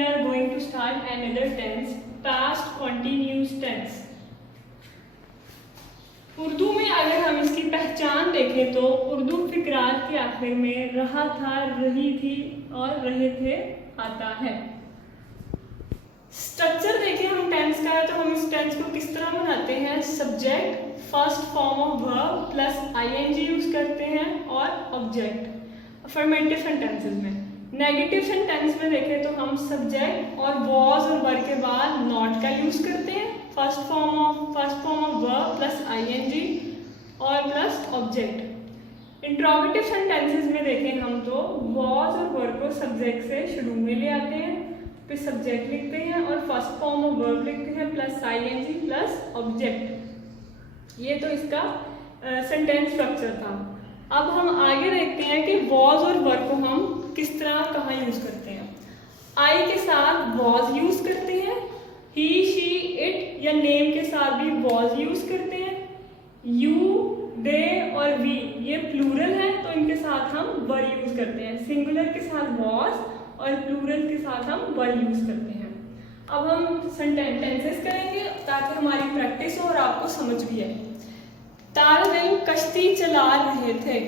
we are going to start another tense, past continuous tense. Urdu में अगर हम इसकी पहचान देखें तो उर्दू फिक्रात के आखिर में रहा था, रही थी और रहे थे आता है। स्ट्रक्चर देखें हम टेंस का है तो हम इस टेंस को किस तरह बनाते हैं। Subject, first form of verb plus ING use करते हैं और ऑब्जेक्ट अफर्मेटिव सेंटेंसेस में। नेगेटिव सेंटेंस में देखें तो हम सब्जेक्ट और वॉज और वर के बाद नॉट का यूज करते हैं। First form of verb plus ING और प्लस ऑब्जेक्ट। इंट्रोगेटिव सेंटेंसेस में देखें हम तो वॉज और वर को सब्जेक्ट से शुरू में ले आते हैं, फिर सब्जेक्ट लिखते हैं और फर्स्ट फॉर्म ऑफ वर्ब लिखते हैं प्लस आईएनजी प्लस ऑब्जेक्ट। ये तो इसका सेंटेंस स्ट्रक्चर था। अब हम आगे देखते हैं कि वॉज और वर को हम किस तरह कहाँ यूज करते हैं। आई के साथ वॉज यूज करते हैं, ही, शी, इट या नेम के साथ भी वॉज यूज करते हैं। यू, दे और वी ये प्लूरल है तो इनके साथ हम वर यूज करते हैं। सिंगुलर के साथ वॉज और प्लूरल के साथ हम वर यूज करते हैं। अब हम सेंटेंसेस करेंगे ताकि हमारी प्रैक्टिस हो और आपको समझ भी आए। तालिब इल्म कश्ती चला रहे थे।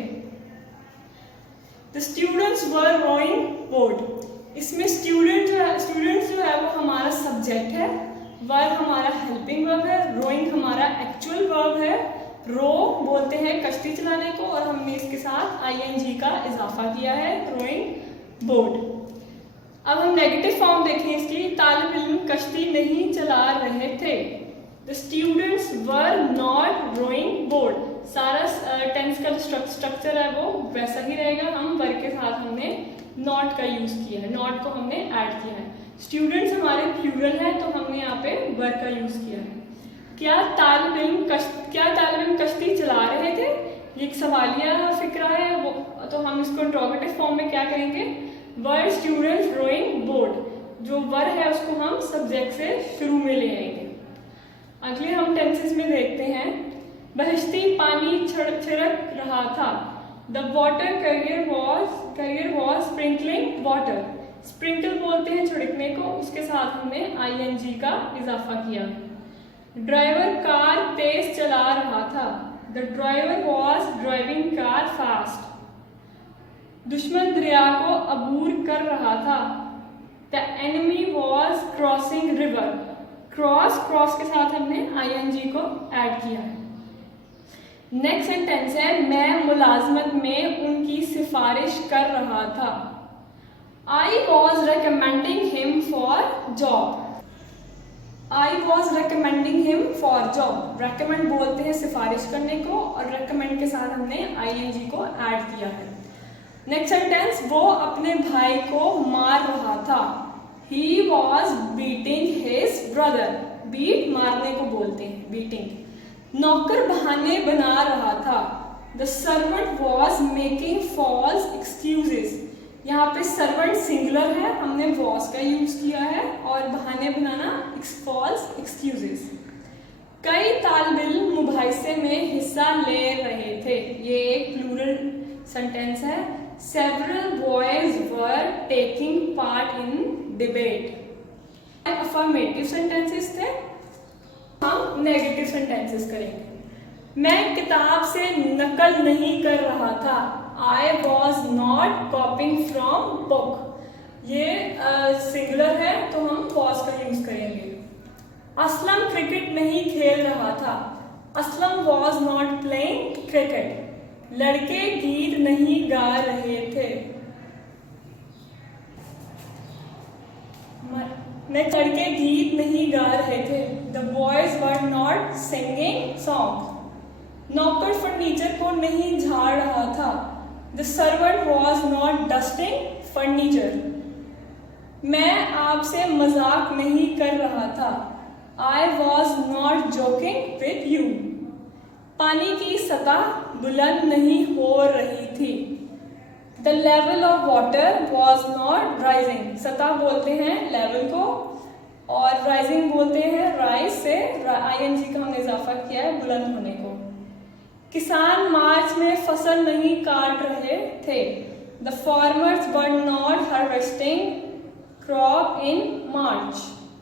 The students were rowing boat. इसमें स्टूडेंट्स जो है वो हमारा सब्जेक्ट है, वर हमारा हेल्पिंग वर्ब है, रोइंग हमारा एक्चुअल वर्ब है। रो बोलते हैं कश्ती चलाने को और हमने इसके साथ आईएनजी का इजाफा किया है, रोइंग बोट। अब हम नेगेटिव फॉर्म देखें इसकी। तालिब इल्म कश्ती नहीं चला रहे थे। The students were not rowing boat. सारा टेंस का जो स्ट्रक्चर है वो वैसा ही रहेगा। हम वर के साथ हमने नॉट का यूज किया है, नॉट को हमने ऐड किया है। स्टूडेंट्स हमारे प्लूरल है तो हमने यहाँ पे वर का यूज किया है। क्या तालिब इल्म कश्ती चला रहे थे, ये एक सवालिया फिक्रा है वो, तो हम इसको इंट्रोगेटिव फॉर्म में क्या करेंगे। वर स्टूडेंट्स रोइंग बोट, जो वर है उसको हम सब्जेक्ट से शुरू में ले आएंगे। अगले हम टेंसेस में देखते हैं। बहश्ती पानी छिड़क रहा था। The water career was sprinkling water. Sprinkle बोलते हैं छिड़कने को, उसके साथ हमने आईएनजी का इजाफा किया। ड्राइवर कार तेज चला रहा था। The driver was driving car fast. दुश्मन दरिया को अबूर कर रहा था। The enemy was crossing river. Cross के साथ हमने आईएनजी को ऐड किया है। नेक्स्ट सेंटेंस है, मैं मुलाजमत में उनकी सिफारिश कर रहा था। I was recommending him for job. I was recommending him for job. Recommend बोलते हैं सिफारिश करने को और रेकमेंड के साथ हमने आईएनजी को ऐड किया है। नेक्स्ट सेंटेंस, वो अपने भाई को मार रहा था। He was beating his brother. Beat मारने को बोलते हैं, बीटिंग। नौकर बहाने बना रहा था। The servant was making false excuses. यहाँ पे servant सिंगुलर है, हमने was का यूज किया है और बहाने बनाना false excuses। कई तालिब इल्म मुबाहिसे में हिस्सा ले रहे थे। ये एक प्लूरल सेंटेंस है। Several boys were taking part in debate। Affirmative sentences थे। हम नेगेटिव सेंटेंसेस करेंगे। मैं किताब से नकल नहीं कर रहा था। I was not copying from book। ये सिंगुलर है तो हम was का यूज करेंगे। असलम क्रिकेट नहीं खेल रहा था। Aslam was not playing cricket। लड़के गीत नहीं गा रहे थे। नेक्स्ट, लड़के गीत नहीं गा रहे थे। The boys were not singing song. नौकर फर्नीचर को नहीं झाड़ रहा था। The servant was not dusting furniture. मैं आपसे मजाक नहीं कर रहा था। I was not joking with you. पानी की सतह बुलंद नहीं हो रही थी। The level of water was not rising. सतह बोलते हैं लेवल को और राइजिंग बोलते हैं राइज से आईएनजी का हमने इजाफा किया है बुलंद होने को। किसान मार्च में फसल नहीं काट रहे थे। The farmers were not harvesting crop in March,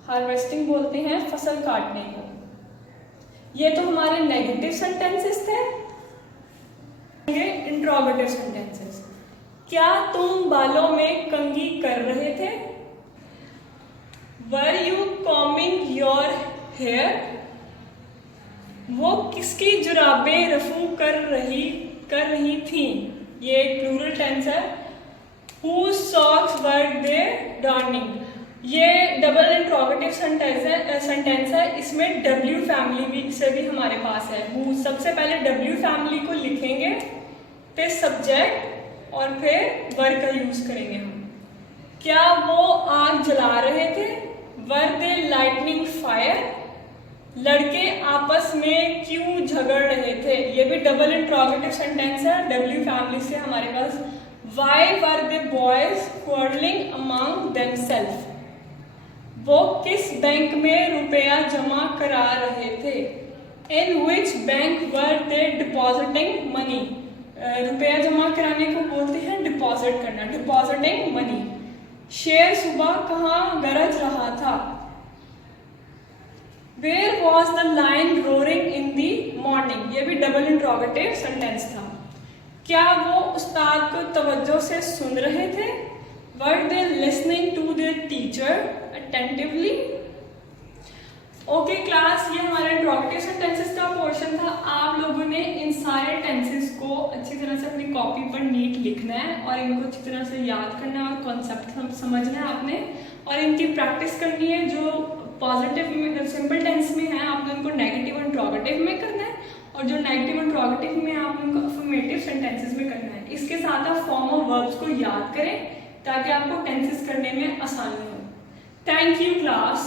harvesting बोलते हैं फसल काटने को। ये तो हमारे नेगेटिव सेंटेंसेस थे। इंट्रोगेटिव सेंटेंसेस, क्या तुम बालों में कंघी कर रहे थे? Were you combing your hair? वो किसकी जुराबें रफू कर रही थी? ये एक प्लूरल टेंस है। Whose socks were they darning? ये डबल इंट्रोगेटिव सेंटेंस है। इसमें W फैमिली से भी हमारे पास है। Who, सबसे पहले W फैमिली को लिखेंगे, फिर सब्जेक्ट और फिर वर्ब का यूज करेंगे हम। क्या वो आग जला रहे थे? Were they lighting fire? लड़के आपस में क्यों झगड़ रहे थे? ये भी डबल इंट्रोगेटिव सेंटेंस है। W फैमिली से हमारे पास Why were the boys quarreling among themselves? वो किस बैंक में रुपया जमा करा रहे थे? In which bank were they depositing money? रुपया जमा कराने को बोलते हैं डिपॉजिट करना, डिपॉजिटिंग मनी। शेर सुबह कहाँ गरज रहा था? Where was the lion roaring in the morning? ये भी डबल इंट्रोगेटिव सेंटेंस था। क्या वो उस्ताद को तवज्जो से सुन रहे थे? Were they listening to their teacher attentively? Okay class, ये हमारे इंट्रोगेटिव सेंटेंसेस का पोर्शन था। आप लोगों ने इन सारे टेंसेस को अच्छी तरह से अपनी कॉपी पर नीट लिखना है और इनको अच्छी तरह से याद करना है और कॉन्सेप्ट समझना है आपने, और इनकी प्रैक्टिस करनी है। जो पॉजिटिव सिंपल टेंस में है आपने उनको नेगेटिव इंट्रोगेटिव में करना है, और जो नेगेटिव इंट्रोगेटिव में आप उनको अफर्मेटिव सेंटेंसेस में करना है। इसके साथ आप फॉर्म ऑफ वर्ब्स को याद करें ताकि आपको टेंसेस करने में आसानी हो। Thank you class.